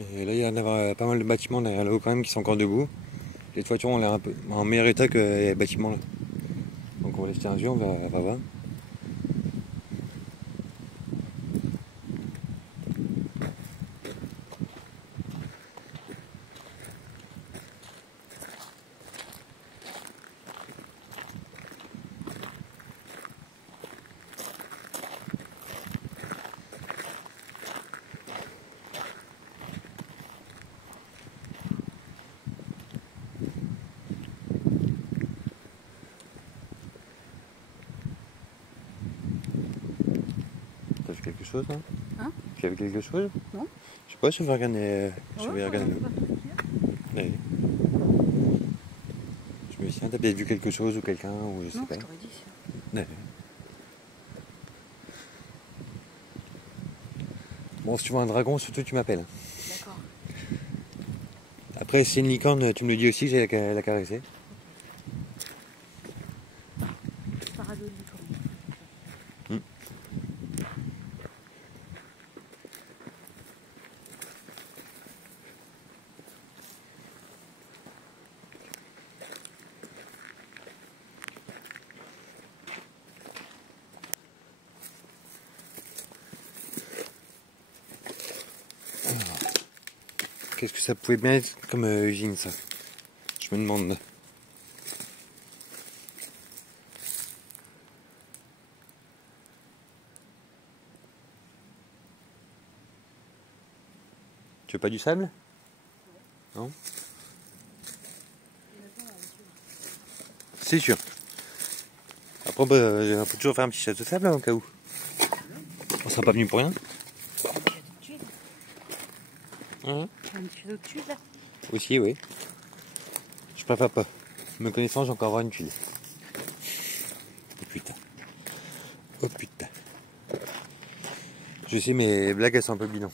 Et là, il y en a pas mal de bâtiments derrière là-haut quand même qui sont encore debout. Les toitures ont l'air un peu en meilleur état que les bâtiments là. Donc on va laisser un yeux, on va voir. T'as vu quelque chose là? Hein? Tu avais quelque chose? Non. Je sais pas, je vais regarder. Je Ouais, vais regarder. Ouais. Je me suis dit, t'as peut-être vu quelque chose ou quelqu'un ou je sais Non, pas. je t'aurais dit. Ouais. Bon, si tu vois un dragon, surtout tu m'appelles. D'accord. Après, si c'est une licorne, tu me le dis aussi, j'ai la caresser. Paradolicorne. Hmm. Qu'est-ce que ça pouvait bien être comme usine ça? Je me demande. Tu veux pas du sable? Non? C'est sûr. Après, on peut toujours faire un petit chasse de sable hein, au cas où. On sera pas venu pour rien. Hein? Un petit peu de tuile là. Aussi, oui. Je préfère pas. Me connaissant, j'ai encore avoir une tuile. Oh putain. Oh putain. Je sais, mes blagues, elles sont un peu bidons.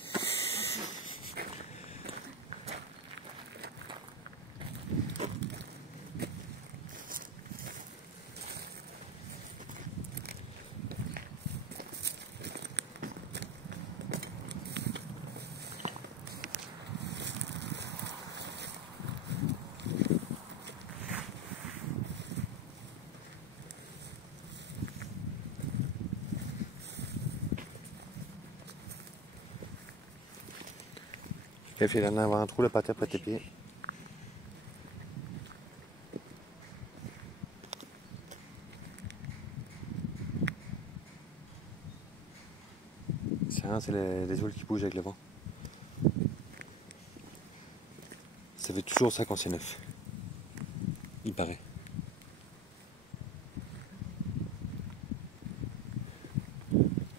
Il a fait d'en avoir un trou là par terre près de tes pieds. C'est rien, c'est les saules qui bougent avec le vent. Ça fait toujours ça quand c'est neuf. Il paraît.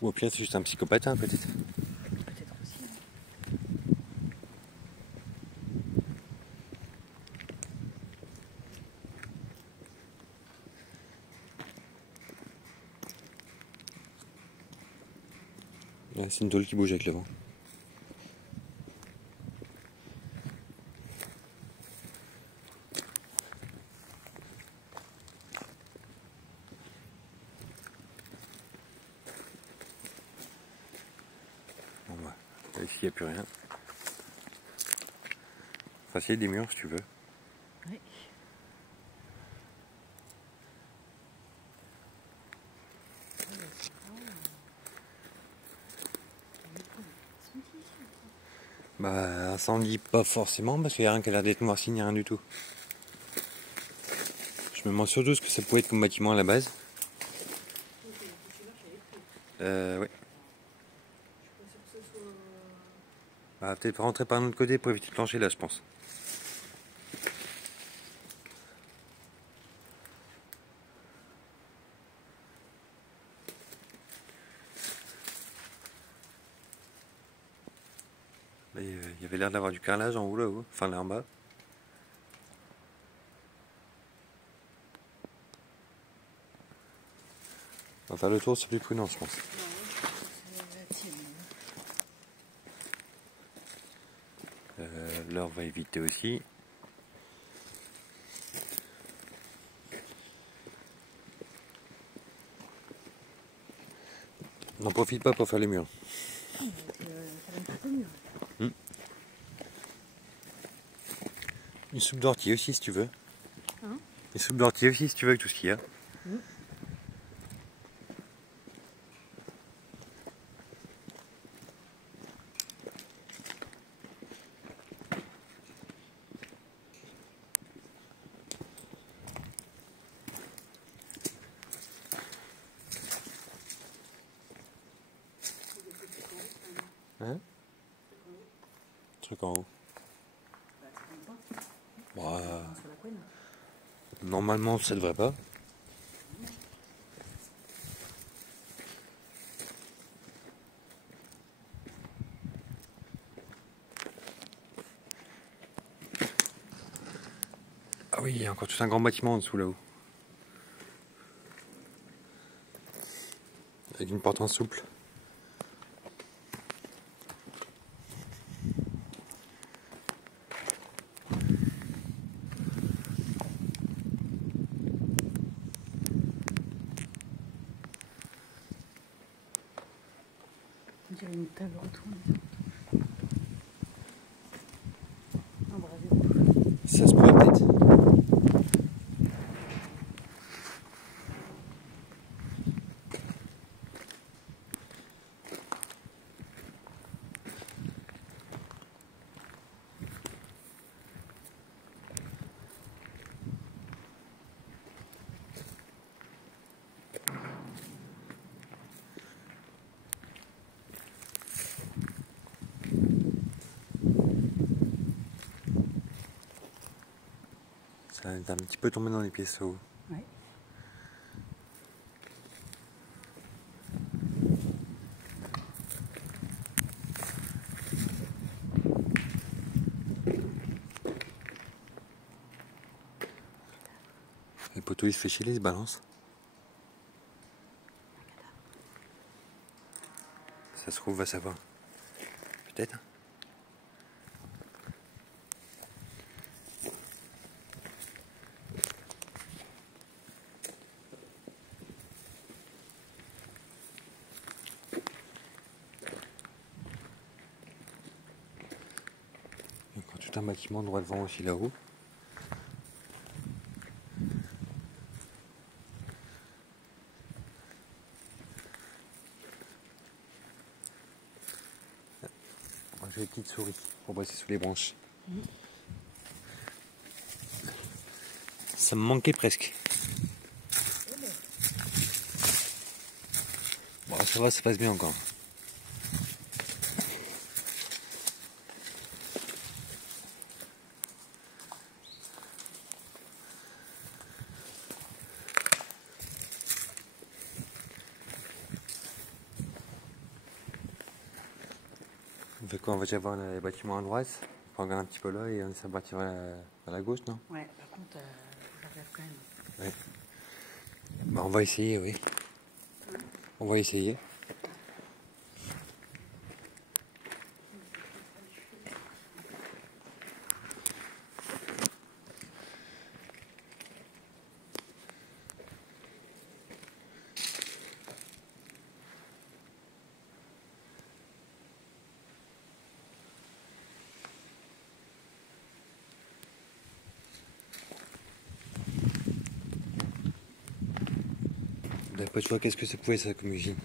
Ou au pire, c'est juste un psychopathe, hein, peut-être. Peut-être aussi. Ouais, c'est une tôle qui bouge avec le vent. Bon, bah, ici, il n'y a plus rien. Enfin, s'il y a des murs, si tu veux. Oui. Bah, incendie, pas forcément, parce qu'il n'y a rien qui a l'air d'être noirci, ni rien du tout. Je me demande surtout ce que ça pouvait être comme bâtiment à la base. Ouais. Bah, peut-être rentrer par un autre côté pour éviter de plancher là, je pense. Là, il y avait l'air d'avoir du carrelage en haut là-haut, enfin là en bas. On va faire le tour, c'est plus prudent, je pense. L'heure va éviter aussi. N'en profite pas pour faire les murs. Ça va un petit peu mieux. Une soupe d'ortie aussi si tu veux. Hein? Une soupe d'ortie aussi si tu veux avec tout ce qu'il y a. Mmh. Hein? Truc en haut. Bah, normalement ça devrait pas. Ah oui, il y a encore tout un grand bâtiment en dessous là-haut. Avec une porte en souple. On dirait une table retournée. Embrasée. Ça se pourrait peut-être. Ça est un petit peu tombé dans les pieds ça haut. Ouais. Le poteau il se fait chier, il se balance. Ça se trouve, va savoir. Peut-être. Il y a encore tout un bâtiment droit devant aussi là-haut. J'ai des petites souris pour passer sous les branches. Ça me manquait presque. Bon, ça va, ça passe bien encore. On fait quoi? On va déjà voir les bâtiments à droite. On regarde un petit peu là et on essaie de partir vers la gauche, non? Ouais, par contre, je regarde quand même. Ouais. Bah, on va essayer, oui. On va essayer. D'après toi, qu'est-ce que ça pouvait être ça comme usine?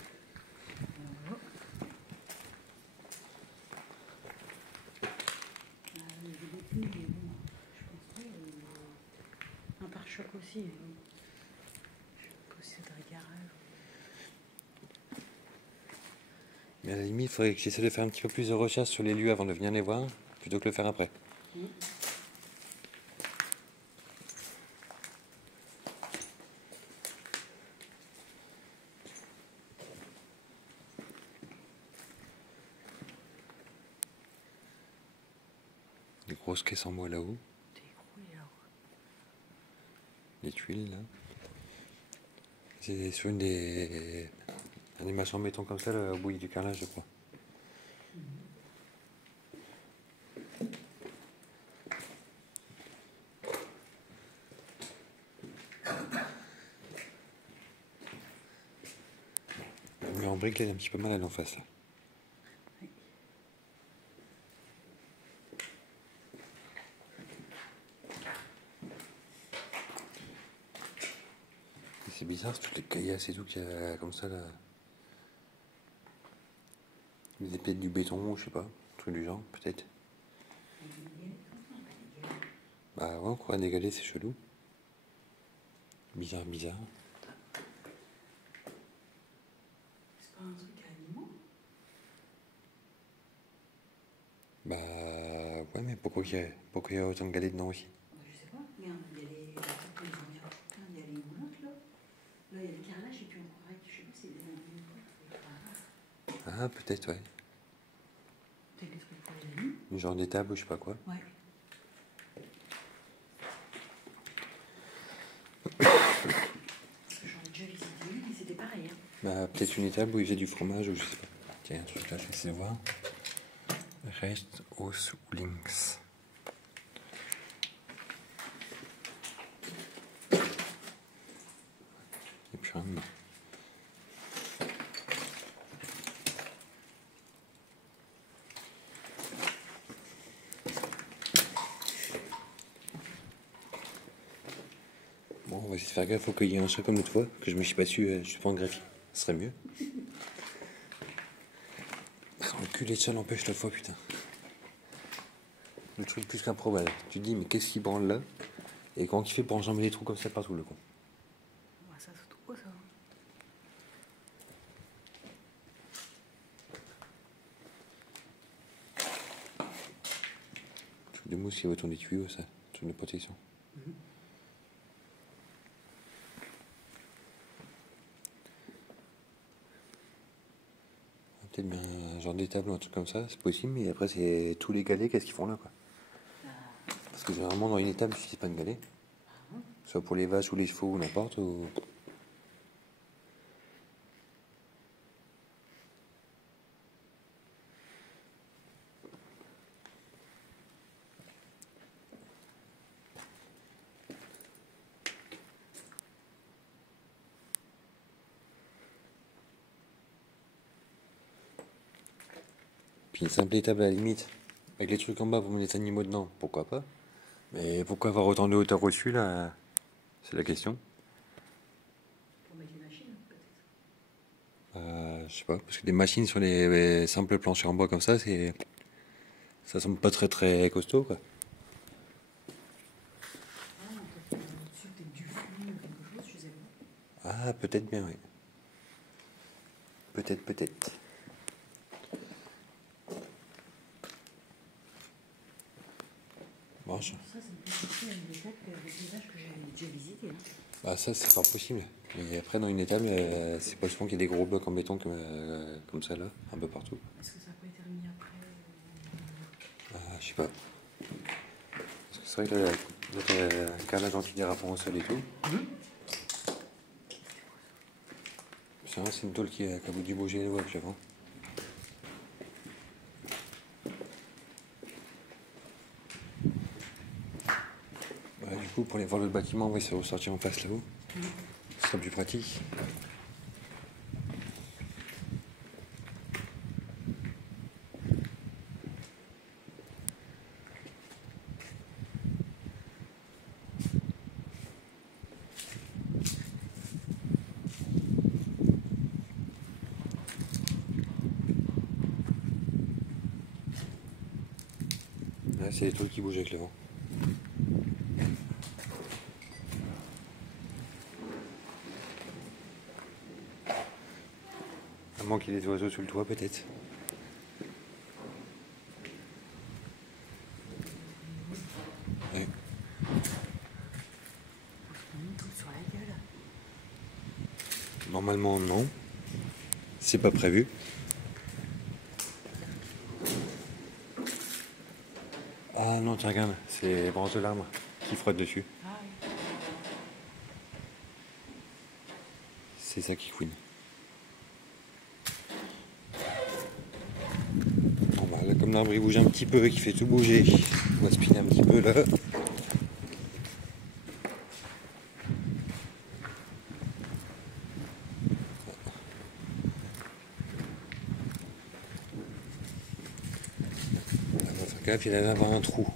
Un pare-choc aussi. Posséderait garage. Mais à la limite, il faudrait que j'essaie de faire un petit peu plus de recherche sur les lieux avant de venir les voir, plutôt que le faire après. Des grosses caisses en bois là-haut, T'es écroué là-haut. des tuiles là. C'est sur une des animations en béton comme ça, là, au bout du carrelage, je crois. Le mur en brique, là, il est un petit peu malade en face. Là. bizarre, c'est toutes les caillasses et tout qu'il y a comme ça là. Des peut-être du béton, je sais pas, un truc du genre, peut-être. Bah ouais, on croit des galets, c'est chelou. Bizarre, bizarre. C'est pas un truc à aliments? Bah ouais, mais pourquoi il y a autant de galets dedans aussi? Bah, je sais pas. Regarde, il y a les environs. Il y a les moulins là. Là, il y a le carrelage et puis on croirait que je sais pas si c'est des animaux ou pas. Ah, peut-être, ouais. Peut-être des trucs pour les animaux. Du genre des tables ou je sais pas quoi. Ouais. Parce que j'en ai déjà visité une et c'était pareil. Hein. Bah peut-être une étable où il faisait du fromage ou je sais pas. Tiens, il y a un truc là, je vais essayer de voir. Rest os ou links. Et puis rien dedans. Bon, on va essayer de faire gaffe au qu'il y ait un chat comme l'autre fois, que je me suis pas su, je suis pas en greffier. Ce serait mieux. Le cul de chat l'empêche la fois, putain. Le truc plus qu'improbable. Tu te dis, mais qu'est-ce qu'il branle là? Et comment il fait pour enjamber les trous comme ça partout, le con? Ouais, ça, c'est trop ça. Truc de mousse qui va autour des tuyaux, ça. Truc de protection. Peut-être bien un genre d'étable ou un truc comme ça, c'est possible, mais après c'est tous les galets, qu'est-ce qu'ils font là quoi? Parce que généralement dans une étable, il suffit pas de galets. Soit pour les vaches ou les chevaux ou n'importe. Ou... Puis une simple étable à la limite, avec les trucs en bas pour mettre les animaux dedans, pourquoi pas? Mais pourquoi avoir autant de hauteur au-dessus là? C'est la question. Pour mettre les machines, peut-être. Je sais pas, parce que des machines sur les simples planchers en bois comme ça, c'est. Ça semble pas très très costaud quoi. Ah, peut-être au-dessus, peut-être du fruit ou quelque chose, je sais pas. Ah, peut-être bien, oui. Peut-être, peut-être. Bon, Ça, c'est plus possible avec des tables qu'avec les vaches que j'avais déjà visitées. Hein. bah ça, c'est pas possible. Mais après, dans une étable, c'est pas souvent qu'il y ait des gros blocs en béton comme ça, là, un peu partout. Est-ce que ça n'a pas été remis après Je sais pas. Parce que c'est vrai que là, le carrelage antidérapant au sol et tout. C'est vrai, c'est une tôle qui a dû bouger les voies avant. Voilà, du coup, pour aller voir le bâtiment, on va essayer de ressortir en face là-haut. Ce sera plus pratique. Là, c'est les tôles qui bougent avec le vent. À moins qu'il y ait des oiseaux sous le toit, peut-être. Ouais. Une tout sur la gueule. Normalement, non. C'est pas prévu. Ah non, tiens, regarde, c'est les branches de l'arbre qui frottent dessus. Ah oui. C'est ça qui couine. Bon, bah, là, comme l'arbre il bouge un petit peu, qui fait tout bouger, on va spinner un petit peu là. On va faire gaffe, il va y avoir un trou.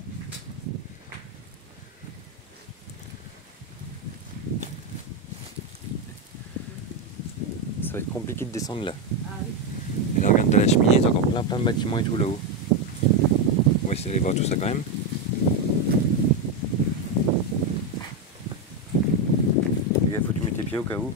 va être compliqué de descendre là. Ah oui. Et là, regarde, de la cheminée, il y a encore plein de bâtiments et tout là-haut. On va essayer d'aller voir tout ça quand même. Il faut que tu mettes tes pieds au cas où.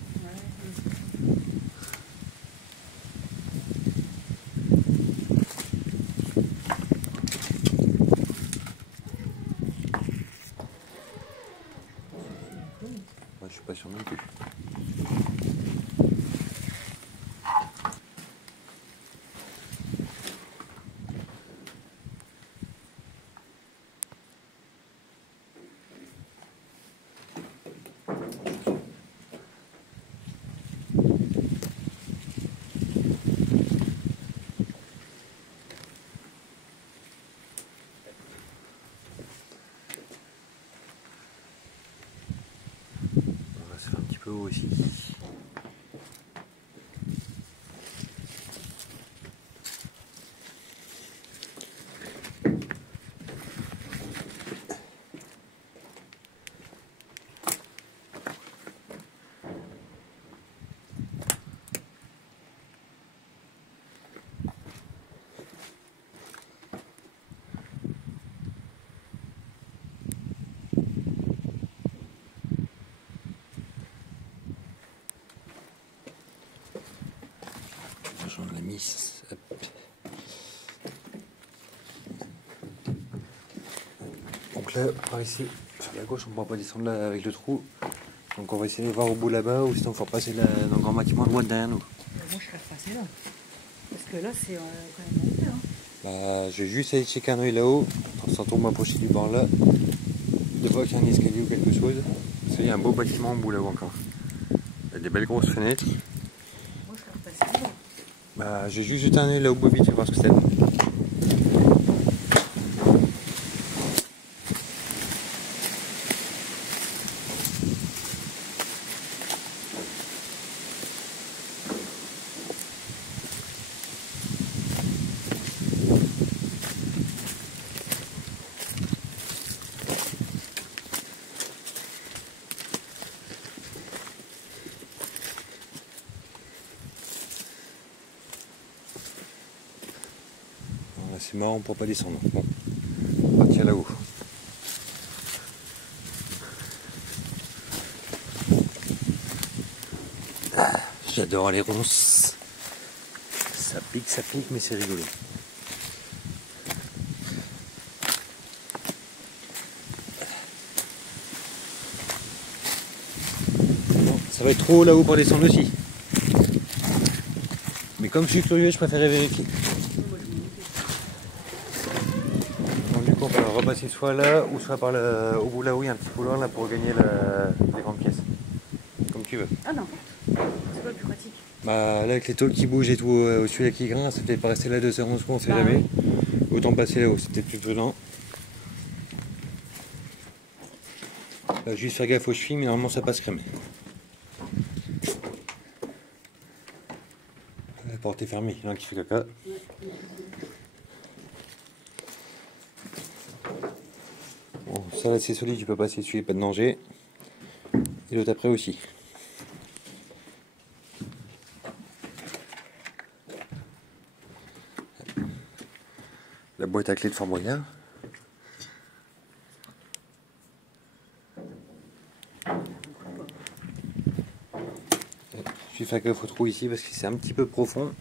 Moi, je suis pas sûr non plus. On va se faire un petit peu haut aussi. On l'a mis. Hop. Donc là, par ici, sur la gauche, on ne pourra pas descendre là avec le trou. Donc on va essayer de voir au bout là-bas, ou sinon il faut repasser là, dans le grand bâtiment loin derrière nous. Moi, je serais repassé là. Parce que là, c'est quand même monté. Hein. Bah, je vais juste aller checker un oeil là-haut, sans trop m'approcher du bord là, de voir qu'il y a un escalier ou quelque chose. Parce qu'il y a un beau bâtiment au bout là-haut encore. Il y a des belles grosses fenêtres. Moi, je serais repassé là. Bah, j'ai juste jeté un oeil là au bout vite, voir ce que c'est. C'est marrant, on ne pourra pas descendre. Bon, on va partir là-haut. Ah, j'adore les ronces. Ça pique, mais c'est rigolo. Bon, ça va être trop haut là-haut pour descendre aussi. Mais comme je suis curieux, je préférais vérifier. Donc du coup, on va repasser soit là, ou soit par au bout là-haut, il y a un petit couloir là pour gagner les grandes pièces. Comme tu veux. Ah, n'importe. C'est quoi le plus pratique? Bah là, avec les tôles qui bougent et tout, celui-là qui grince, ça fait pas rester là 2 heures, on sait jamais. Oui. Autant passer là-haut, c'était plus prudent. Là, juste faire gaffe aux chevilles, mais normalement ça passe crème. La porte est fermée, il y en a un qui fait caca. Bon, ça là c'est solide, tu peux passer dessus, pas de danger. Et l'autre après aussi. La boîte à clé de Fort Boyard. Je vais faire gaffe au trou ici parce que c'est un petit peu profond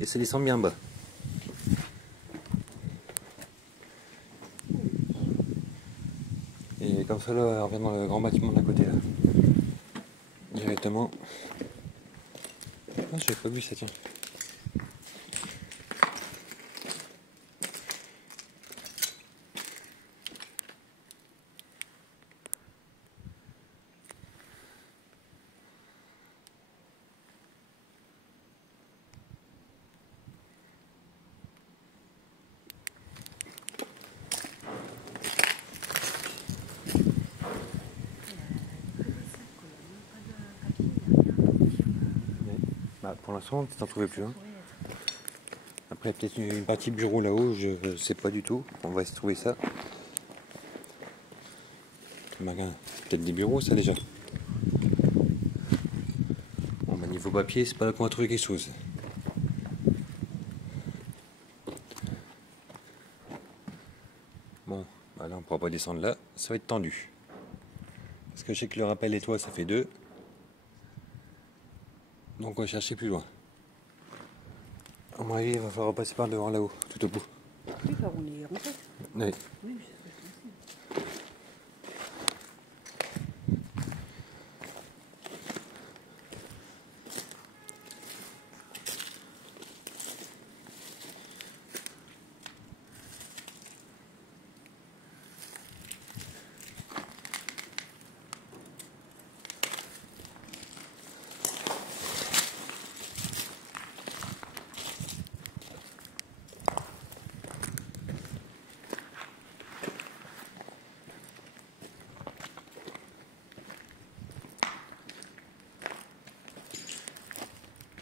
et ça descend bien bas. Et comme ça là, on revient dans le grand bâtiment d'à côté là. Directement. Ah, j'avais pas vu ça, tiens. Bah, pour l'instant, tu t'en trouvais plus un. Après, peut-être une partie bureau là-haut, je sais pas du tout. On va essayer de trouver ça. Peut-être des bureaux, ça déjà. Bon, bah, niveau faux papier, c'est pas là qu'on va trouver quelque chose. Bon, bah là on pourra pas descendre là, ça va être tendu. Parce que je sais que le rappel et toi ça fait 2. Donc on va chercher plus loin. À mon avis, il va falloir passer par devant là-haut, tout au bout. Oui, par on est rentré. Oui. Oui, c'est ce que je pensais.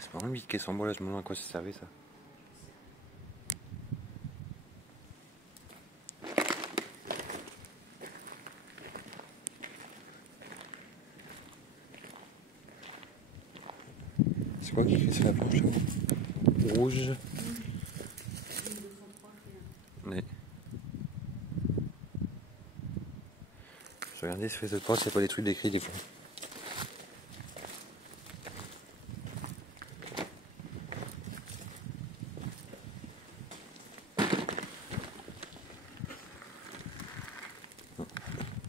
C'est pas une caisse en bois là, je me demande à quoi ça servait ça. C'est quoi qui est écrit sur la planche là? Rouge. Oui. Je regardais sur les autres portes, il n'y a pas les trucs décrits des fois.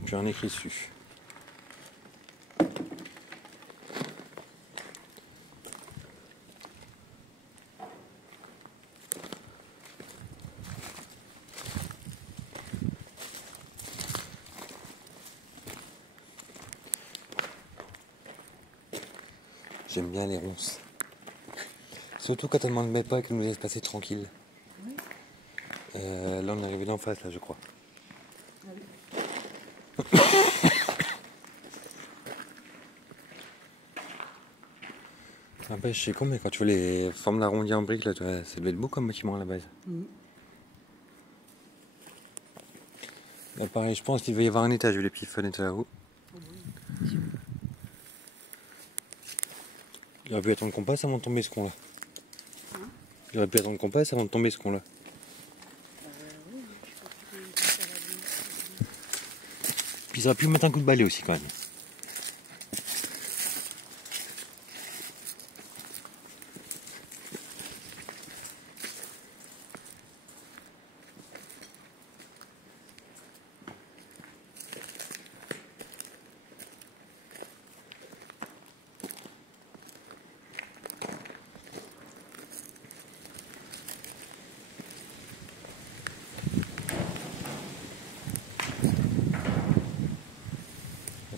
J'ai rien écrit dessus. J'aime bien les ronces. Surtout quand on ne demande pas et qu'elle nous laisse passer tranquille. Oui. Là on est arrivé d'en face là je crois. Ah oui. Après je sais con mais quand tu vois les formes d'arrondi en briques là, ça devait être beau comme bâtiment à la base. Là pareil je pense qu'il va y avoir un étage vu les petites fenêtres là-haut. Oh oui, sûr. J'aurais pu attendre qu'on passe avant de tomber ce con là. Hein? J'aurais pu attendre qu'on passe avant de tomber ce con là. Oui, je pense que ça va bien. Puis ça aurait pu mettre un coup de balai aussi quand même.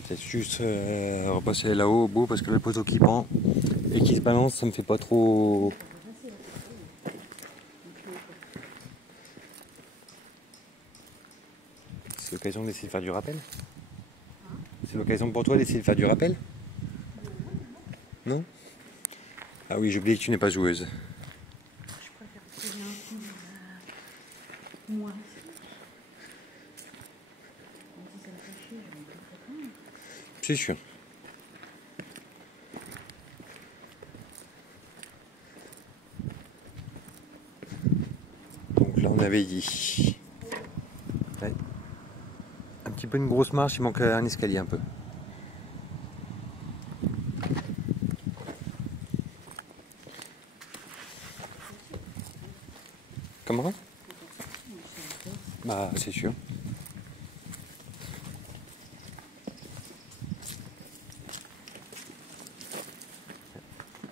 Peut-être juste repasser là-haut au bout parce que le poteau qui pend et qui se balance ça me fait pas trop. C'est l'occasion d'essayer de faire du rappel. C'est l'occasion pour toi d'essayer de faire du rappel. Non? Ah oui, j'ai oublié que tu n'es pas joueuse. Je préfère trouver un coup moins risqué. Même si ça me fait chier, je vais me faire quand même. C'est sûr. Donc là on avait dit. Ouais. Un petit peu une grosse marche, il manque un escalier un peu. Comment? Bah c'est sûr.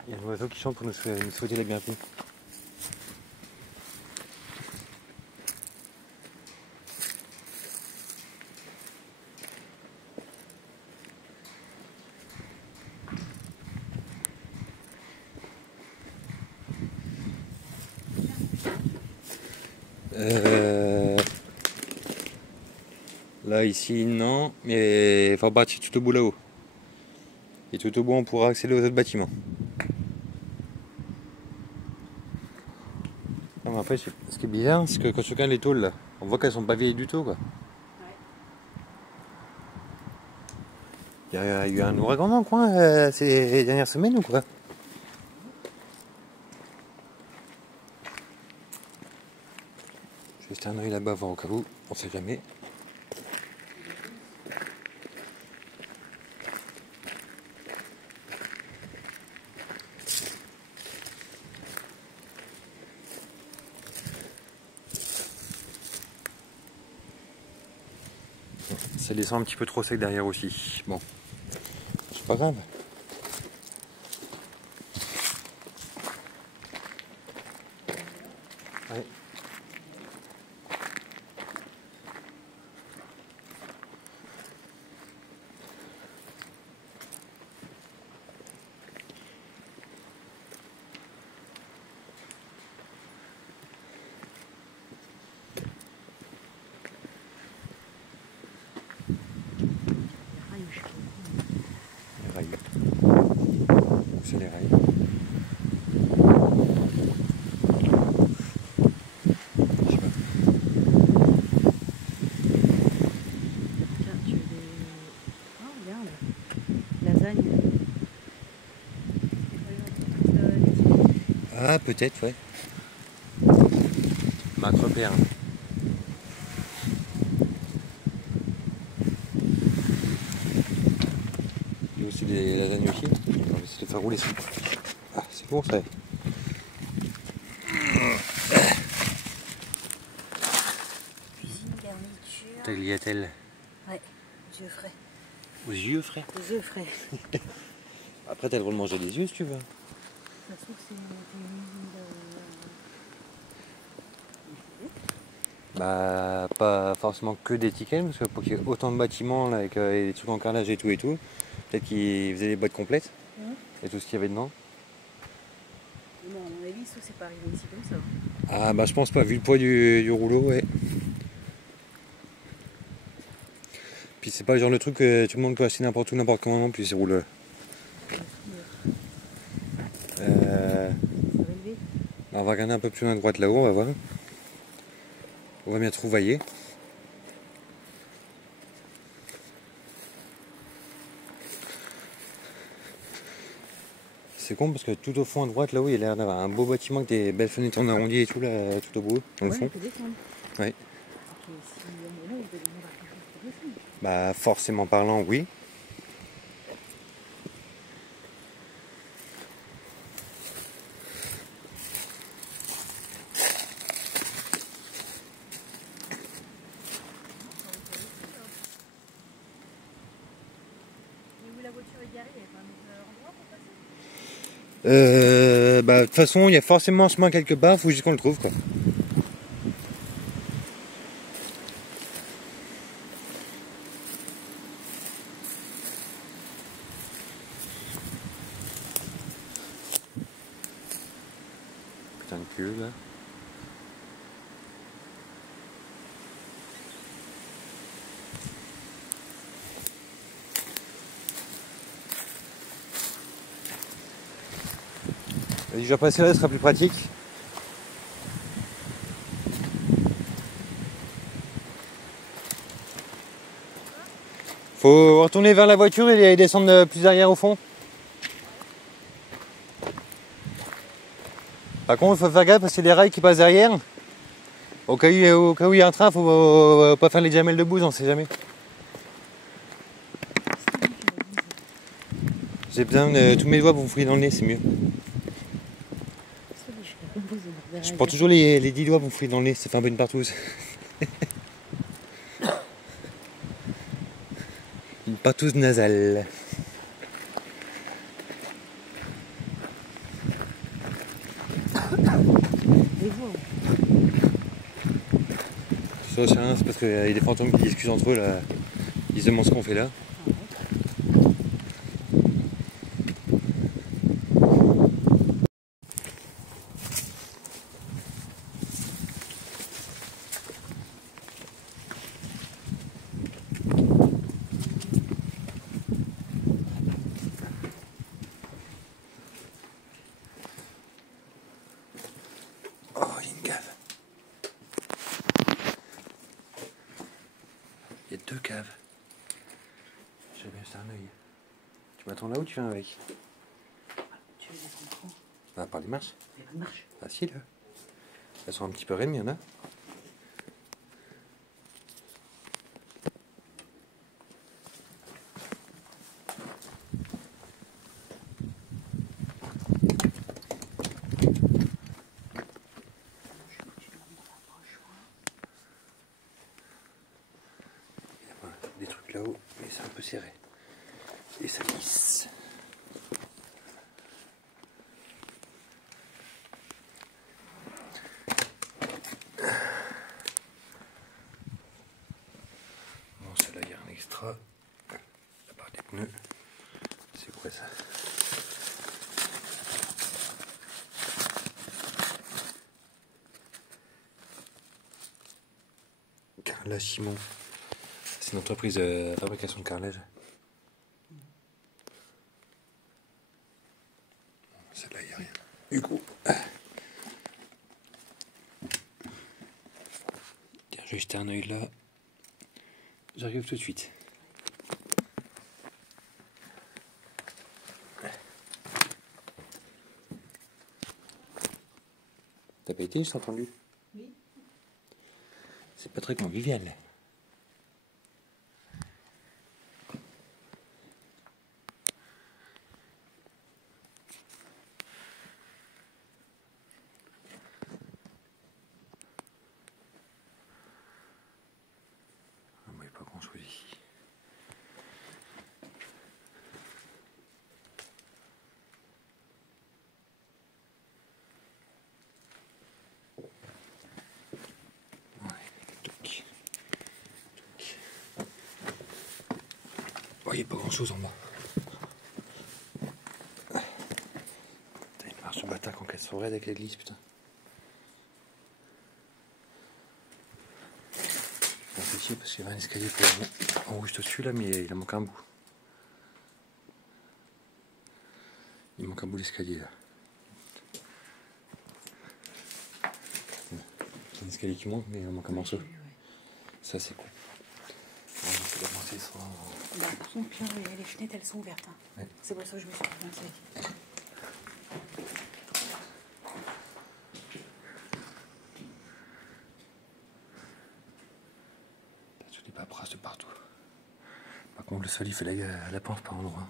Il y a un oiseau qui chante pour nous souhaiter la bienvenue. Là ici non, mais il faut partir tout au bout là-haut. Et tout au bout on pourra accéder aux autres bâtiments. Non, mais après, ce qui est bizarre, c'est que quand tu regardes les tôles là, on voit qu'elles sont pas vieilles du tout quoi. Il y a eu un ouragan dans le coin ces dernières semaines ou quoi? Je vais jeter un oeil là-bas voir au cas où, on sait jamais. Ça descend un petit peu trop sec derrière aussi. Bon, c'est pas grave. Ouais. Les rails. C'est les rails. Je sais pas. Tiens, tu veux des... Oh, regarde. Lasagne. Ah, peut-être, ouais. Marc repère. Il y a aussi des lasagnes aussi. On va essayer de faire rouler ça. Ah, c'est bon ça. Cuisine, garniture. Tagliatelle. Ouais, aux yeux frais. Aux yeux frais. Aux yeux frais. Après, t'as le droit de manger les yeux si tu veux. Ça se trouve que c'est une usine de... Bah, pas forcément que des tickets, parce que pour qu'il y ait autant de bâtiments là, avec des trucs en carrelage et tout, peut-être qu'ils faisaient des boîtes complètes et tout ce qu'il y avait dedans. Non, à mon avis, ça c'est pas arrivé ici comme ça. Ah, bah, je pense pas, vu le poids du rouleau, ouais. Puis c'est pas genre le truc que tout le monde peut acheter n'importe où, n'importe comment non plus, ces rouleaux. On va regarder un peu plus loin à droite là-haut, on va voir. On va bien trouvailler. C'est con parce que tout au fond à droite là-haut, il y a l'air d'avoir un beau bâtiment avec des belles fenêtres en arrondi et tout là, tout au bout, dans le fond. Il faut descendre. Ouais. Ok, si on est là, il doit y avoir quelque chose pour descendre. Bah forcément parlant, oui. Et où la voiture est garée, il y a pas un autre endroit pour passer? Bah de toute façon, il y a forcément un chemin quelque part, faut juste qu'on le trouve quoi. Putain de cul là. Vas-y, je vais passer là, ce sera plus pratique. Faut retourner vers la voiture et descendre plus derrière au fond. Par contre, il faut faire gaffe parce que c'est des rails qui passent derrière. Au cas où il y a un train, faut pas faire les gamelles de bouse, on sait jamais. J'ai besoin de tous mes doigts pour me fouiller dans le nez, c'est mieux. Je prends toujours les 10 doigts pour me fouiller dans le nez, ça fait un peu une partouze. Une partouze nasale. Ça, c'est rien, c'est parce qu'il y a des fantômes qui discutent entre eux là. Ils se demandent ce qu'on fait là. Oh, il y a une cave. Il y a 2 caves. Je vais bien jeter un œil. Tu m'attends là ou tu viens avec? Tu veux descendre trop? Bah, par les marches. Il n'y a pas de marche. Facile. Elles sont un petit peu raides, mais il y en a. là-haut, mais c'est un peu serré. Et ça glisse. Bon, celle-là, il y a un extra. À part des pneus. C'est quoi ça? Carrelage Simon. C'est une entreprise de fabrication de carrelage. Celle-là, il n'y a rien. Du coup, tiens, je vais jeter un œil là. J'arrive tout de suite. T'as pas été, j'ai entendu? Oui. C'est pas très convivial. Il n'y a pas grand chose ici. Oh, il n'y a pas grand chose en bas. Putain, il marche ce bâtard quand elle sont raides avec l'église, putain. On fait chier parce qu'il y avait un escalier pour en rouge dessus là, mais il en manque un bout. Il manque un bout d'escalier là. C'est un escalier qui manque, mais il en manque un morceau. Ça, c'est cool. Bah, par contre, Pierre, les fenêtres, elles sont ouvertes. Hein. Ouais. C'est pour ça que je me suis pas inquiète. T'as toutes les paperasses de partout. Par contre, le sol, il fait la pince par endroit.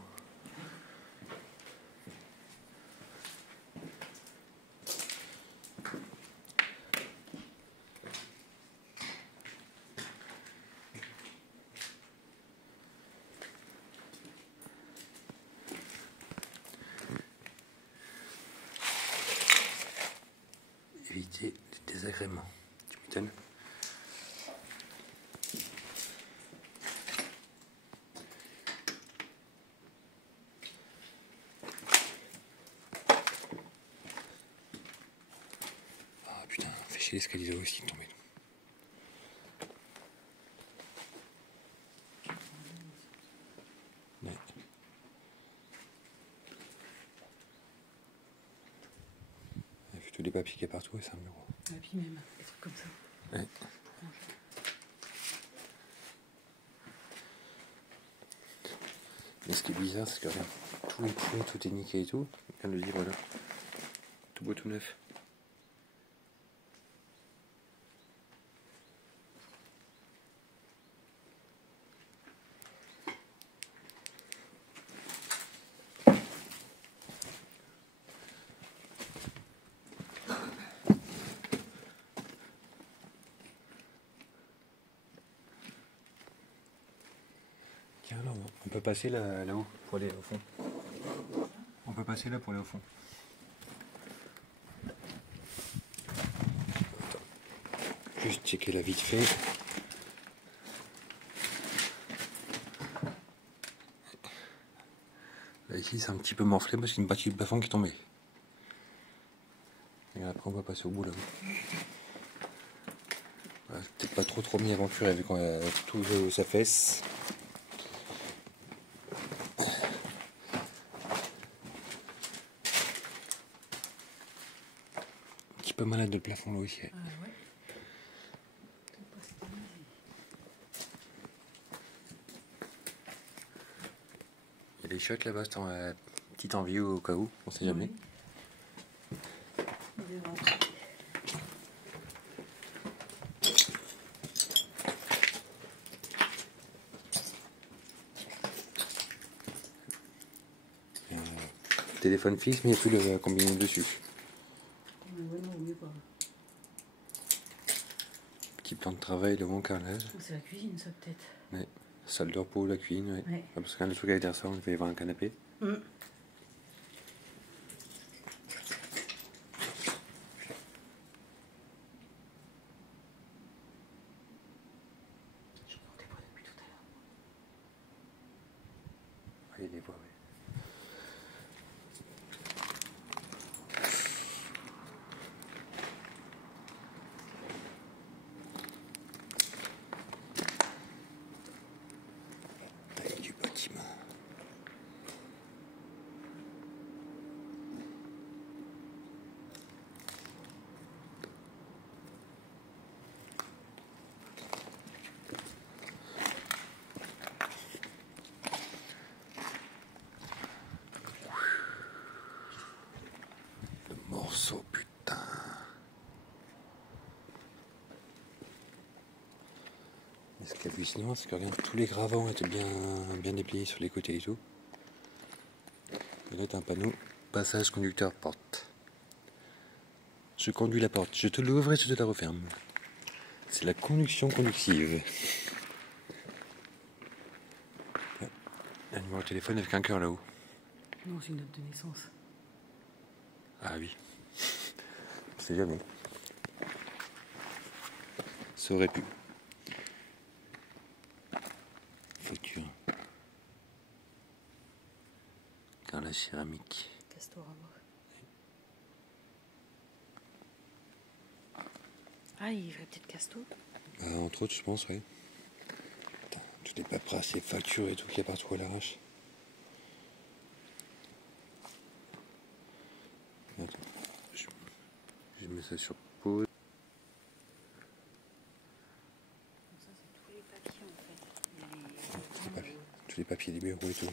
Éviter les désagréments. Tu m'étonnes. Ah putain, fait chier l'escalier là aussi tombé. Ouais. Il y a tous les papiers qu'il y a partout et c'est un bureau. Et puis même, des trucs comme ça. Ouais. Mais ce qui est bizarre, c'est que regarde, tout est prêt, tout est nickel et tout. Je viens de le dire, voilà. Tout beau, tout neuf. Tiens, là, on peut passer là-haut pour aller au fond. On peut passer là pour aller au fond. Attends. Juste checker la vite fait. Là, ici, c'est un petit peu morflé parce qu'il y a une partie du plafond qui est tombée. Et après, on va passer au bout là-haut. Voilà, peut-être pas trop mis aventuré vu qu'on a tout sa fesse. Un petit peu malade de plafond là aussi. Ah ouais. Il y a des chiottes là-bas, c'est en petite envie au cas où, on sait jamais. Téléphone fixe, mais il n'y a plus le combinaison dessus. Petit plan de travail, le bon carrelage. C'est la cuisine, ça, peut-être. Ouais. Salle de repos, la cuisine, ouais. Ouais. Ah, parce qu'un autre truc avec ça, on devait y avoir un canapé. Mm. Je portais pas depuis tout à l'heure. Il y a des voies, oui. Taille du bâtiment. Le morceau, putain. Et ce qui est hallucinant, c'est que regarde, tous les gravats étaient bien dépliés sur les côtés et tout. Et là, t'as un panneau passage conducteur porte. Je conduis la porte, je te l'ouvre et je te la referme. C'est la conduction conductive. Ouais. Un numéro de téléphone avec un cœur là-haut. Non, c'est une date de naissance. Ah oui. On sait jamais. Ça aurait pu. Facture. Car la céramique. Castorama. Ah, il ferait peut-être Casto. Entre autres, je pense, oui. Putain, toutes les paperasses, les factures et tout qu'il y a partout à l'arrache. Attends, je mets ça sur pause. Ça, c'est tous les papiers en fait. Tous les papiers des bureaux et tout.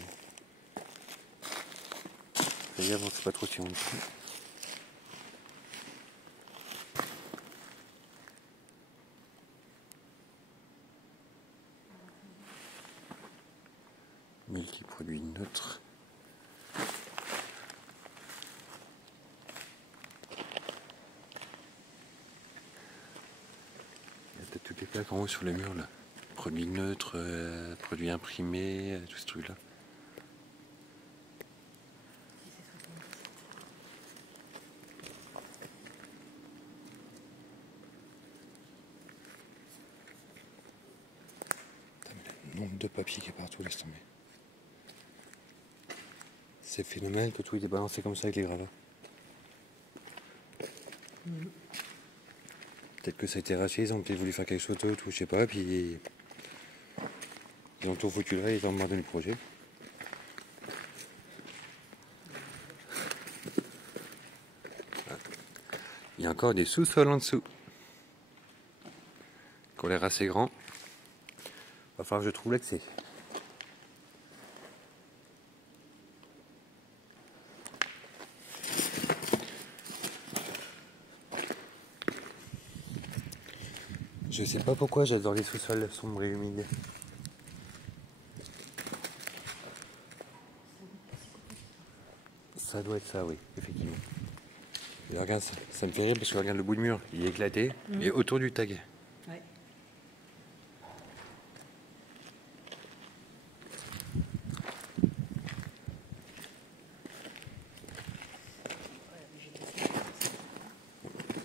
D'ailleurs, on sait pas trop si on le prend. Multi-produit neutre. Il y a peut-être toutes les plaques en haut sur les murs là. Produits neutres, produits imprimés, tout ce truc là. Le nombre de papiers qui est partout, laisse tomber. C'est phénoménal que tout est balancé comme ça avec les gravats. Peut-être que ça a été racheté, ils ont peut-être voulu faire quelque chose d'autre ou je sais pas, puis ils ont tout foutu là, ils ont abandonné le projet. Il y a encore des sous-sols en dessous, qui ont l'air assez grands. Va falloir que je trouve l'accès. Je sais pas pourquoi j'adore les sous-sols sombres et humides. Ça doit être ça, oui, effectivement. Et regarde, ça me fait rire parce que regarde le bout de mur, il est éclaté, et autour du tag. Ouais.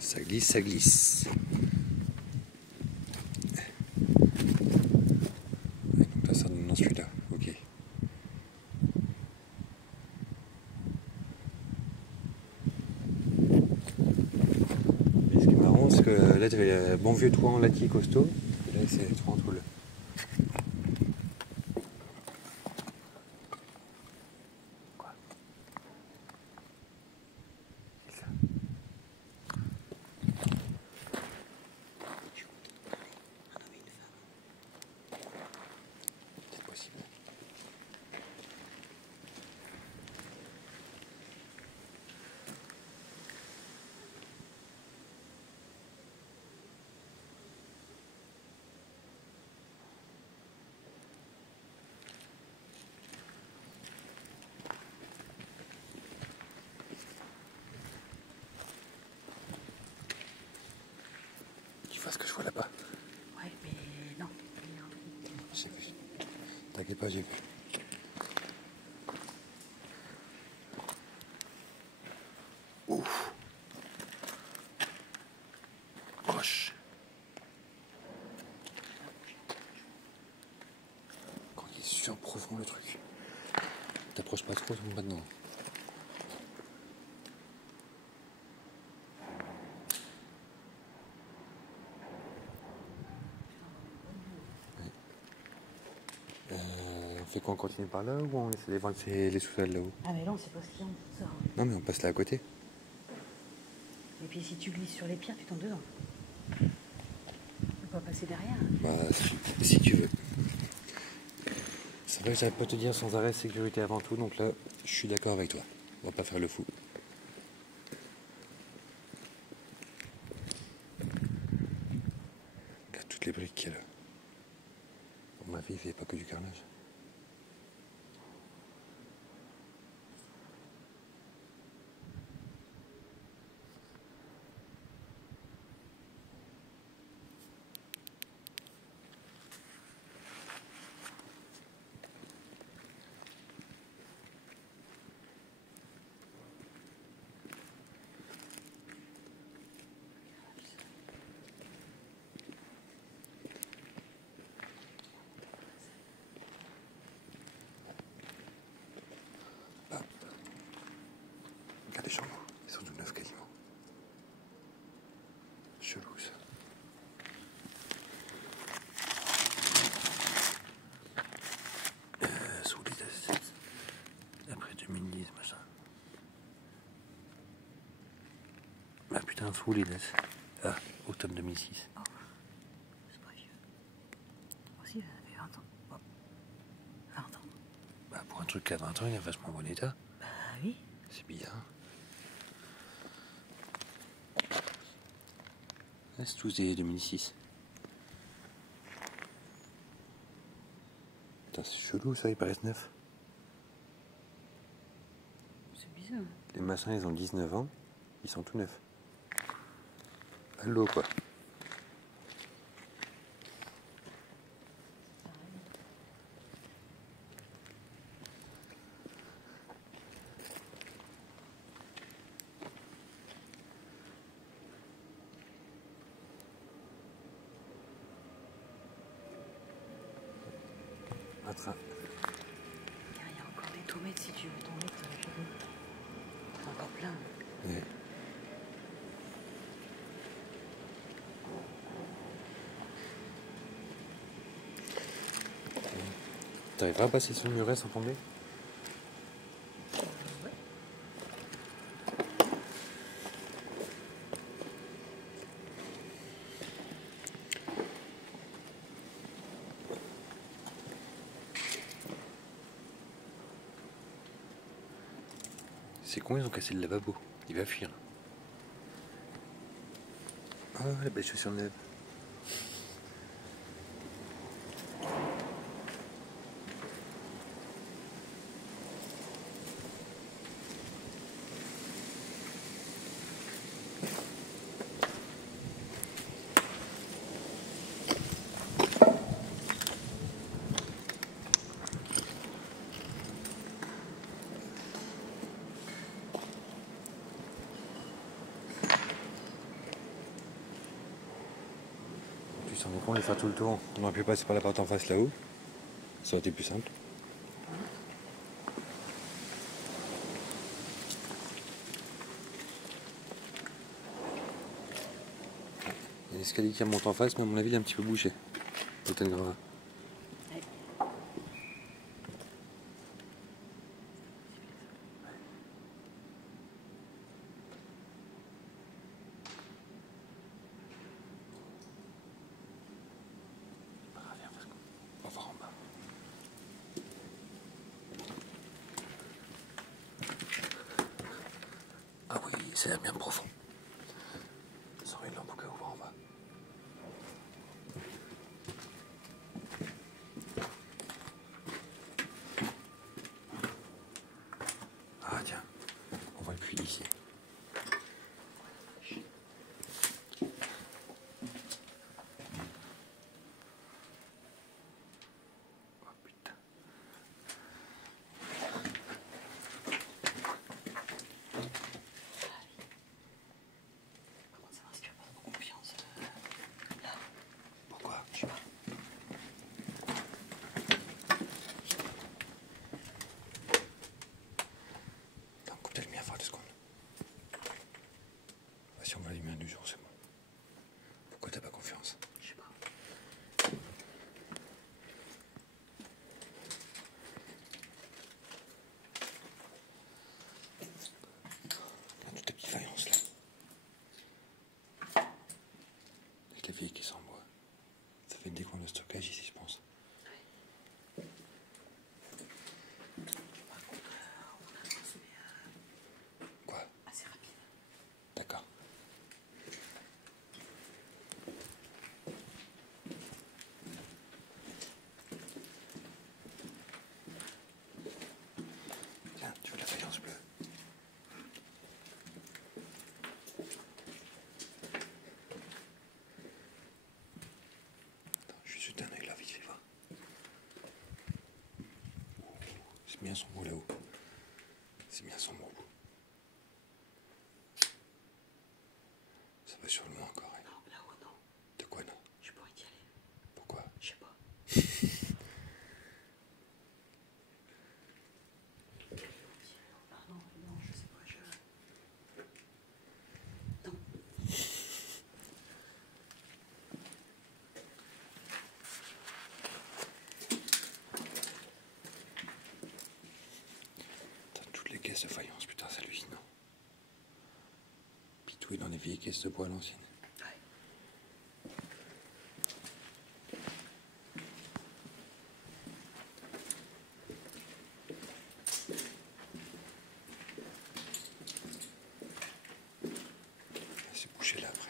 Ça glisse, ça glisse. Ouais, donc là, ça donne dans celui-là, ok. Et ce qui est marrant, c'est que là, tu avais le bon vieux toit en latis costaud, et là, c'est trop en tôle. Quoi? C'est ça. C'est possible. Tu vois ce que je vois là-bas? Ouais, mais non. J'ai vu. T'inquiète pas, j'ai vu. Ouf. Proche. Quand il est super profond le truc. T'approches pas trop, tombe pas dedans. On fait quoi, on continue par là ou on essaie de voir les sous-sols là-haut? Ah mais là on sait pas ce qu'il y a en dessous de ça. Non mais on passe là à côté. Et puis si tu glisses sur les pierres, tu tombes dedans. Tu peux pas passer derrière. Bah si tu veux. C'est vrai que j'arrête pas de te dire sans arrêt sécurité avant tout, donc là je suis d'accord avec toi. On va pas faire le fou. Regarde toutes les briques qu'il y a là. Pour ma vie, il fait pas que du carnage. Regarde les champs, ils sont tout neufs quasiment. Chelou ça. Sous les assiettes. Après 2010, machin. Ah putain, sous les assiettes. Ah, automne 2006. Oh, c'est pas vieux. Aussi, ça fait 20 ans. Oh. 20 ans. Bah pour un truc qui a 20 ans, il est vachement bon état. Bah oui. C'est bizarre. Ah, c'est tous des 2006. Putain, c'est chelou ça, ils paraissent neufs. C'est bizarre. Les machins, ils ont 19 ans, ils sont tout neufs. À l'eau quoi. Attrape. Il y a encore des tomates si tu veux t'en mettre. Il y en a encore plein. Ouais. T'arriveras à passer sur le muret sans tomber? Ouais. C'est con, ils ont cassé le lavabo. Il va fuir. Ah, la belle chaussure neuve. Tu sens qu'on va faire tout le tour. On aurait pu passer par la porte en face là-haut. Ça aurait été plus simple. Il y a l'escalier qui remonte en face, mais à mon avis, il est un petit peu bouché. Peut-être grave. Ouais. On va voir en bas. Ah oui, c'est bien profond. Sans une lampe au cas où on va en bas. Ah tiens, on voit le puits ici. Oh putain. bien sombre là-haut. C'est bien sombre au bout. Ça va sur le loin encore. Hein. Non, là-haut, non. De quoi non? J'ai pas envie d'y aller. Pourquoi? Je sais pas. Ah non, non, je sais pas. Non. Toutes les caisses de faïence, putain, c'est hallucinant. Puis tout est dans les vieilles caisses de bois à l'ancienne. C'est bouché là après.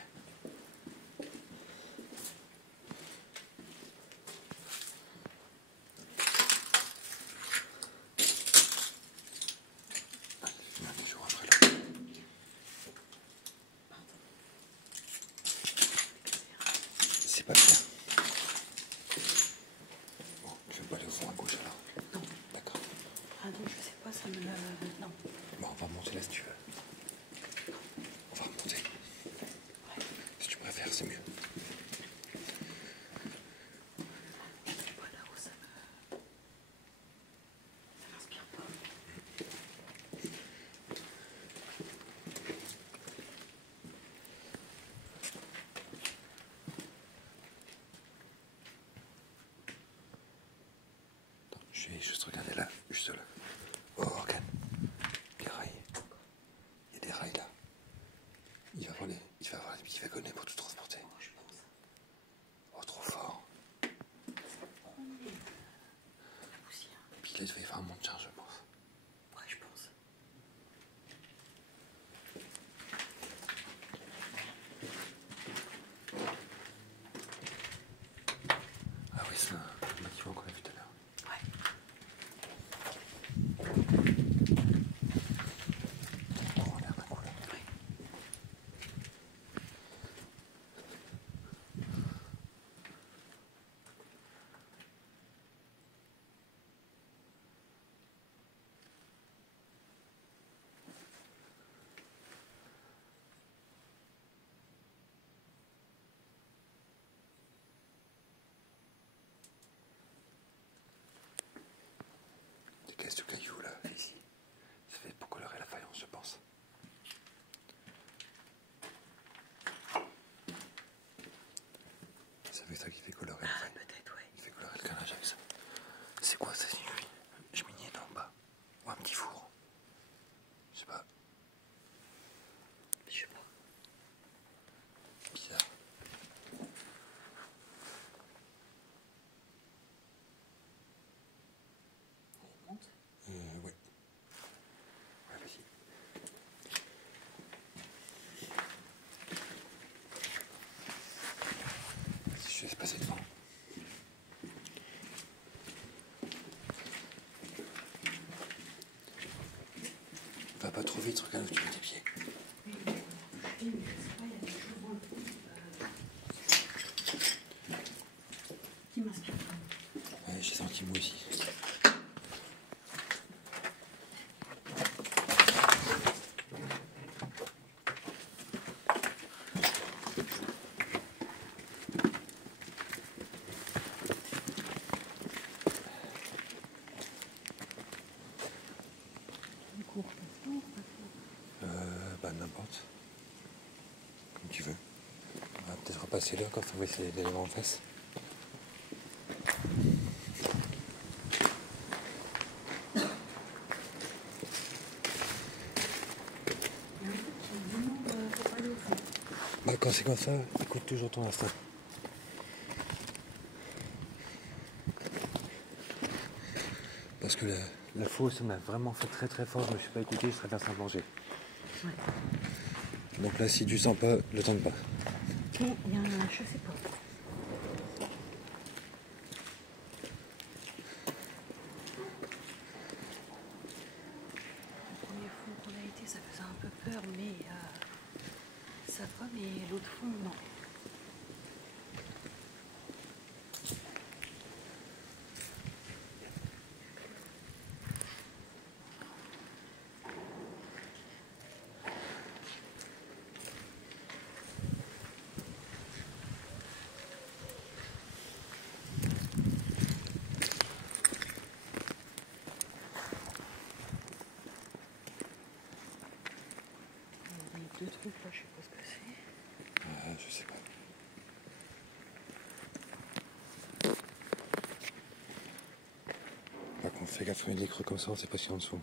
C'est pas bien. Bon, je vais pas aller au fond à gauche alors. Non. D'accord. Ah non, je sais pas, ça me... Non. Bon, on va remonter là si tu veux. On va remonter. Ouais. Si tu préfères, c'est mieux. Je sais pas, là-haut, ça m'inspire pas. Attends, je vais juste regarder là, juste là. Oh, regarde. Les rails. Il y a des rails là. Il va avoir des petits wagonnets pour tout transporter. Oh, je pense. Oh, trop fort. La poussière. Puis là, il va y avoir un monte charge, je pense. Ouais, je pense. Ah oui, c'est un bâtiment qu'on a vu tout à l'heure. Ouais. On prend l'air d'un coup là. Ouais. Des caisses de cailloux là, ici. Ça fait pour colorer la faïence, je pense. Ça fait ça qui fait colorer la Ah, faïence. peut-être, ouais. Il fait colorer le carrelage avec ça. C'est quoi ça, c'est une cheminée là en bas? Ou un petit four? Je sais pas. Je sais pas. Bizarre. On monte. Ouais. Ouais, vas-y. Si je laisse passer devant. Va pas trop vite, regarde où tu mets tes pieds. Oui, mais je sais pas, il y a des choses dans le fond qui m'inspirent pas. Ouais, j'ai senti moi aussi. Du coup, Bah n'importe. Comme tu veux. On va peut-être repasser là quand on va essayer d'aller en face. il y a un truc qui me demande faut pas aller au fond. Bah quand c'est comme ça, écoute toujours ton instinct. Parce que la fausse, ça m'a vraiment fait très très fort, je me suis pas écouté, je traverse un plancher. Ouais. Donc là, si tu sens pas, le tente pas. Mais il y a un... Je sais pas. Le premier fond qu'on a été, ça faisait un peu peur, mais ça va, mais l'autre fond, non. truc là, je sais pas ce que c'est. Je sais pas. Par contre, fais gaffe, il y a des creux comme ça, on sait pas ce qu'il y a en dessous.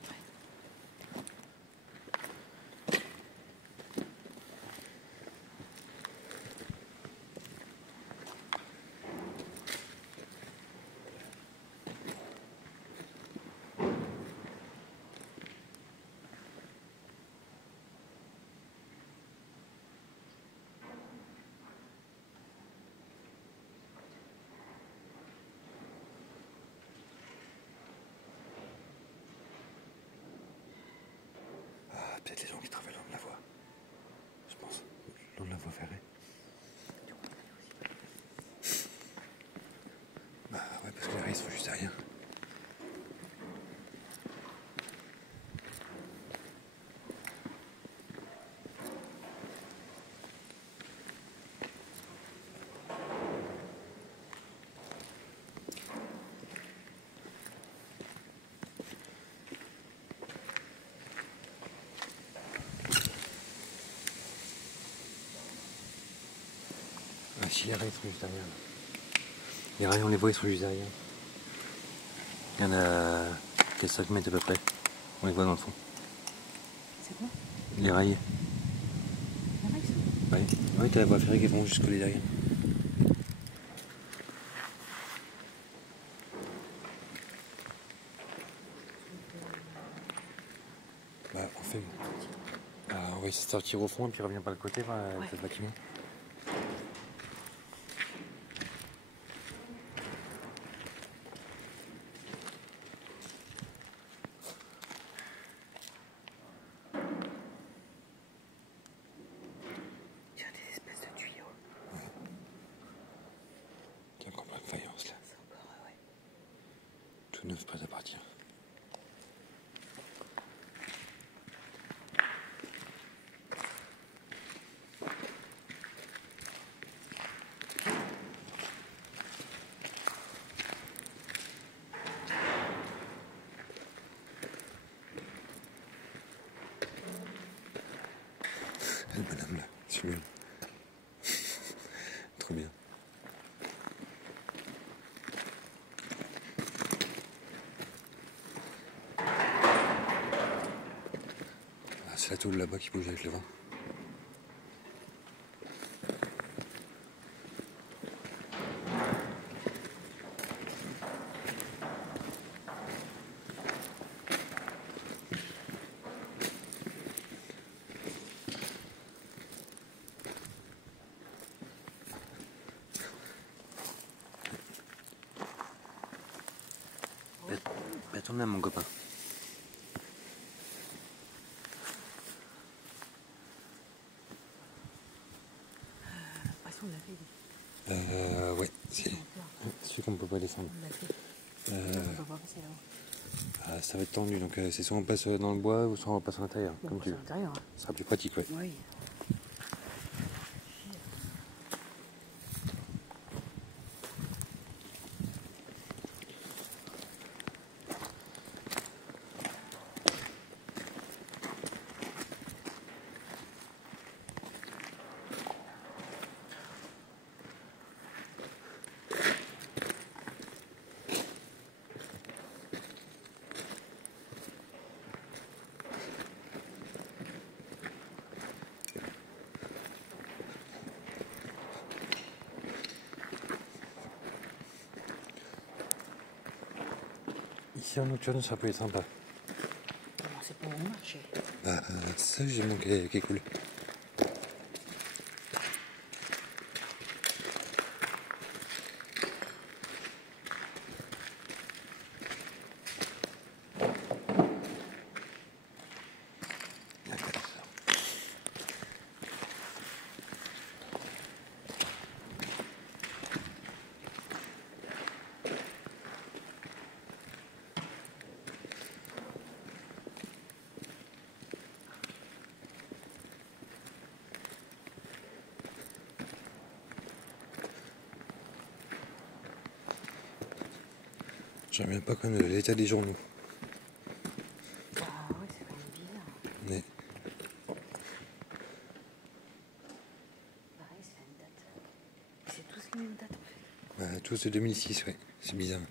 Peut-être les gens qui travaillent le long de la voie. Je pense. Le long de la voie ferrée. Bah ouais, parce que les rails sont juste derrière. Ah si, les rails sont juste derrière. Les rails, on les voit, ils sont juste derrière. Il y en a peut-être 5 mètres à peu près. On les voit dans le fond. C'est quoi? Les rails. Les rails, ça? Ouais. Ouais, t'as la voie ferrée qui vont jusqu'au lit derrière. Bah, on fait. Ah, on va essayer de sortir au fond et puis revient par le côté, par le bâtiment. Il y a des espèces de tuyaux. Il y a encore plein de faïences là. C'est encore, ouais. Tout neuf prêt à partir. Le bonhomme là, c'est mieux. Trop bien. Ah, c'est la tôle là-bas qui bouge avec le vent. Bah, tourne là mon copain. On l'a fait. Ouais, c'est celui qu'on peut pas descendre. On l'a fait. On peut pas passer là-haut. Ça va être tendu, donc c'est soit on passe dans le bois ou soit on passe à l'intérieur, Bon, comme tu veux. à l'intérieur. Hein. Ce sera plus pratique, ouais. Oui. Ici en nocturne, ça peut être sympa. Non, c'est pas bon marché. Bah, c'est ça, j'ai manqué qui est cool. J'aime bien pas quand même l'état des journaux. Ah ouais, c'est quand même bizarre. Mais de 2006, ouais. C'est bizarre.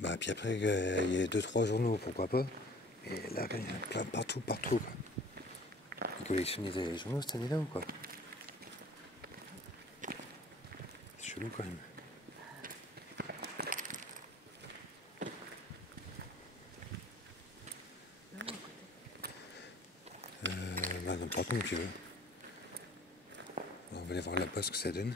Bah, puis après, il y a 2-3 journaux, pourquoi pas. Et là, il y en a plein partout, quoi. Ils collectionnaient des journaux cette année-là ou quoi? C'est chelou quand même. Bah, n'importe où tu veux. On va aller voir là-bas ce que ça donne.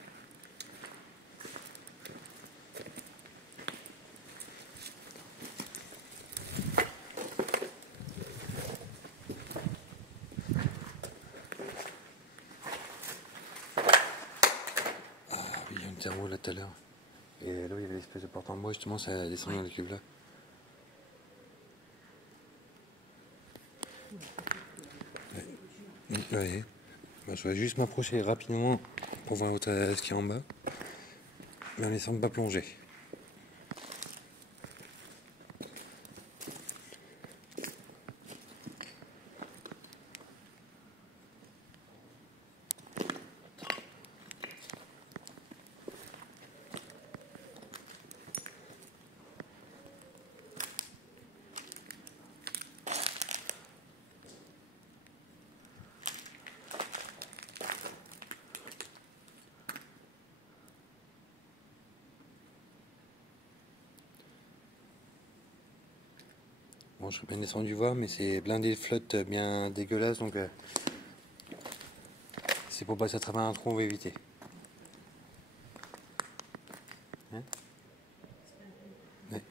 Ah oui, il y a une terreau là tout à l'heure. Et là, il y avait l'espèce de porte en bois, justement, ça descend dans le cube là. Ouais. Bah, je vais juste m'approcher rapidement pour voir ce qu'il y a en bas. Mais en laissant pas plonger. Bon, je suis bien descendu voir, mais c'est blindé de flotte bien dégueulasse, donc c'est pour passer à travers un trou, on va éviter. Hein? Ouais.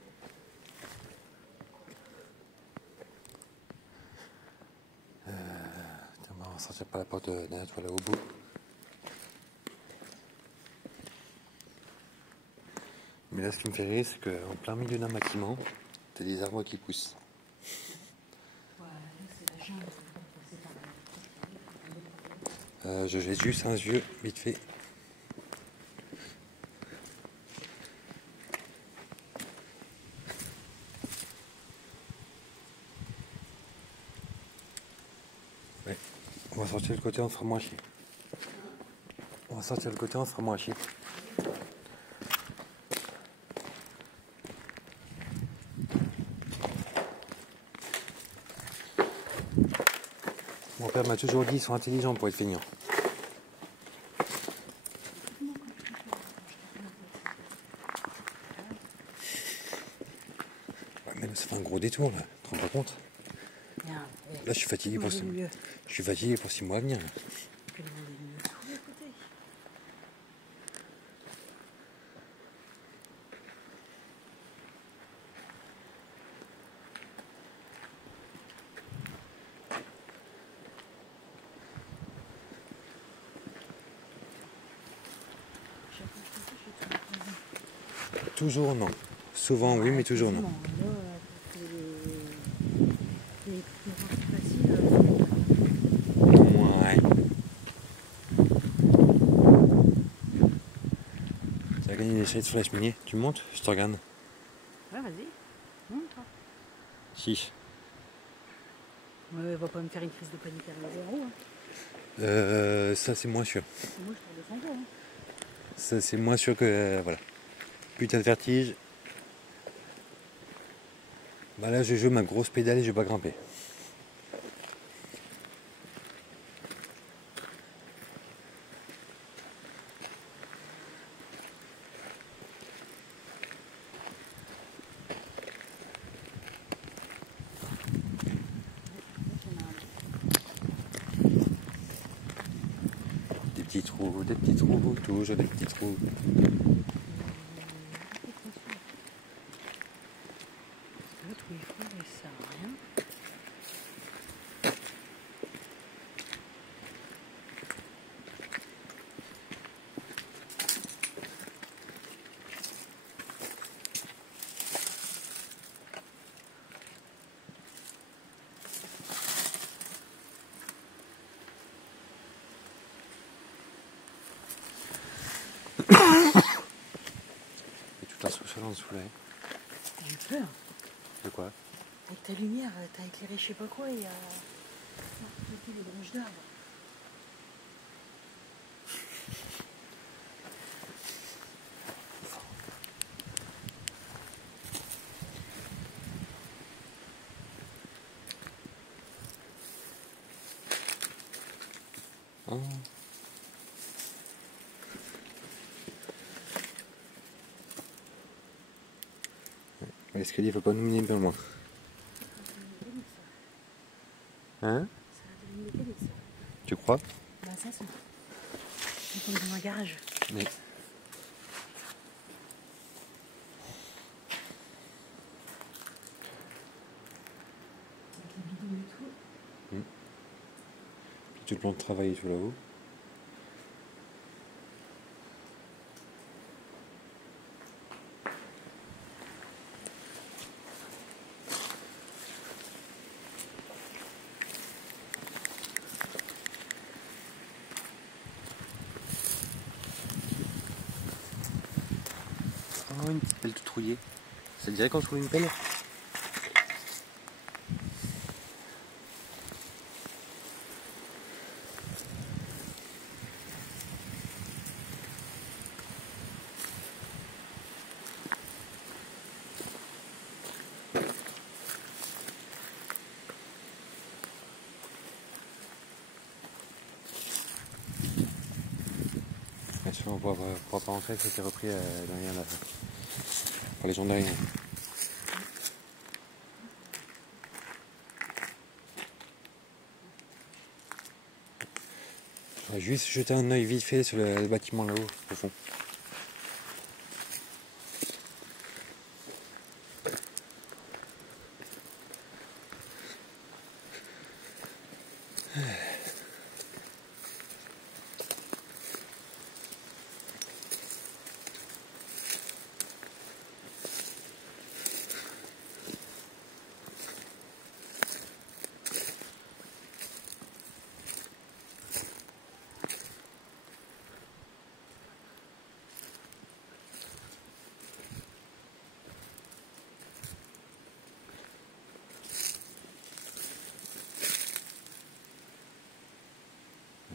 Tiens, on va sortir par la porte derrière toi là au bout. Mais là, ce qui me fait rire, c'est qu'en plein milieu d'un bâtiment, t'as des arbres qui poussent. Voilà, c'est la jungle. Je jette juste un yeux, vite fait. Ouais. On va sortir le côté, on se fera moins chier. On va sortir le côté, on se fera moins chier. Mon père m'a toujours dit, ils sont intelligents pour être feignants. Ouais, mais là, ça fait un gros détour, là. Tu te rends pas compte? Là, Là, je suis fatigué pour 6 mois à venir. Là. Toujours non. Souvent oui, mais toujours non. Ouais. Tu as gagné des chaises sur la cheminée. Tu montes? Je te regarde. Ouais, vas-y. Monte. Si. Ouais, va pas me faire une crise de panique à zéro. Ça c'est moins sûr. Moi, je pars de 100 euros. Hein. Ça c'est moins sûr que voilà. Putain de vertige. Bah là je joue ma grosse pédale et je vais pas grimper. Des petits trous, toujours des petits trous. Le trou est fort, il sert à rien. Et tout un sous-sol en dessous là. J'ai peur. De quoi? Avec ta lumière, t'as éclairé je sais pas quoi et les branches d'arbres. Ah. L'escalier ne faut pas nous mener bien loin. Hein? Tu crois? Bah ça c'est. On est dans un garage. Oui. Avec les bidons et tout. Puis tout le plan de travail est tout là-haut. Oh, une petite pelle toute rouillée. Ça te dirait qu'on trouve une pelle? Bien sûr, on pourra pas rentrer, ça a été repris derrière là, par les gens derrière. On va juste jeter un œil vite fait sur le bâtiment là-haut, au fond.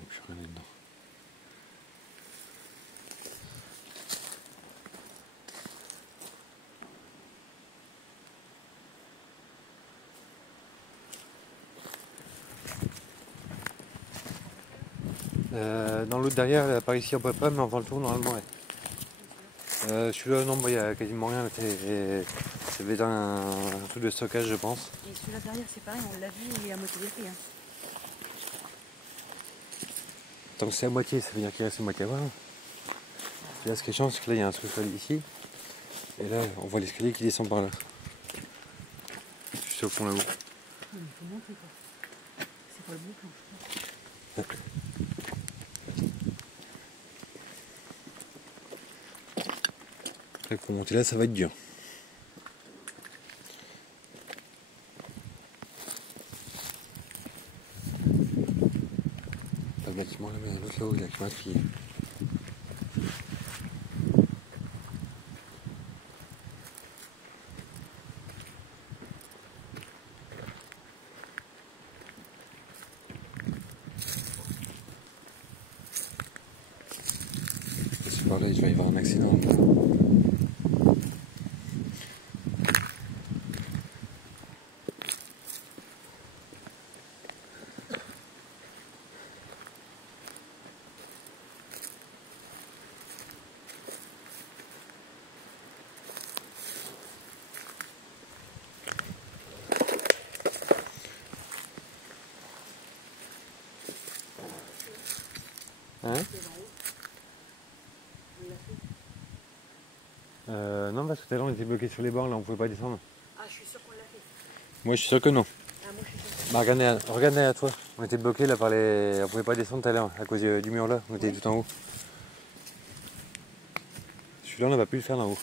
Je suis rien dedans. Dans l'autre derrière, par ici on peut pas, mais on vend le tour normalement. Ouais. Celui-là, non, il y a quasiment rien. C'est un truc de stockage, je pense. Et celui-là derrière c'est pareil, on l'a vu, il est à moitié détruit. Hein. Tant que c'est à moitié, ça veut dire qu'il reste à moitié à voir. Là, ce qui est chiant, c'est que là, il y a un truc ici. Et là, on voit l'escalier qui descend par là. Juste au fond là-haut. Il faut monter quoi. C'est pas le bon plan. Après, pour monter là, ça va être dur. Pas le bâtiment là, mais un autre là-haut, il y a que ma fille. C'est par là, il va y avoir un accident. Hein? Non, parce que tout à l'heure on était bloqué sur les bords, là on pouvait pas descendre. Ah, je suis sûr qu'on l'a fait. Moi je suis sûr que non. Ah, moi je suis sûr. Bah, regardez à toi. On était bloqué là par les. On pouvait pas descendre tout à l'heure à cause du mur là. On était tout en haut. Celui-là on n'a pas pu le faire là-haut.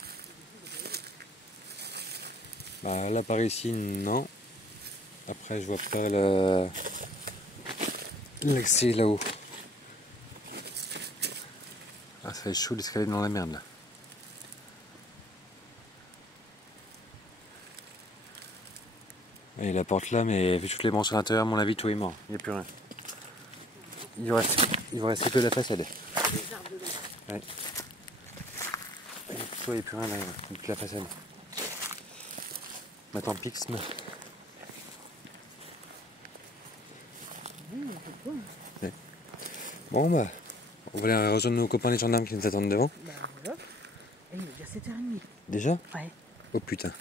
Bah là par ici non. Après je vois pas l'accès là-haut. Ah ça va être chaud l'escalier dans la merde là. Et la porte là, mais vu toutes les branches à l'intérieur, à mon avis tout est mort. Il n'y a plus rien. Il va rester que la façade. Les arbres de l'eau. Ouais. Il n'y a plus rien là, toute la façade. Maintenant pixme. Oui, on peut pas. Ouais. Bon bah, on va aller rejoindre nos copains les gendarmes qui nous attendent devant. Bah voilà. Et il est déjà 7h30. Déjà? Ouais. Oh putain.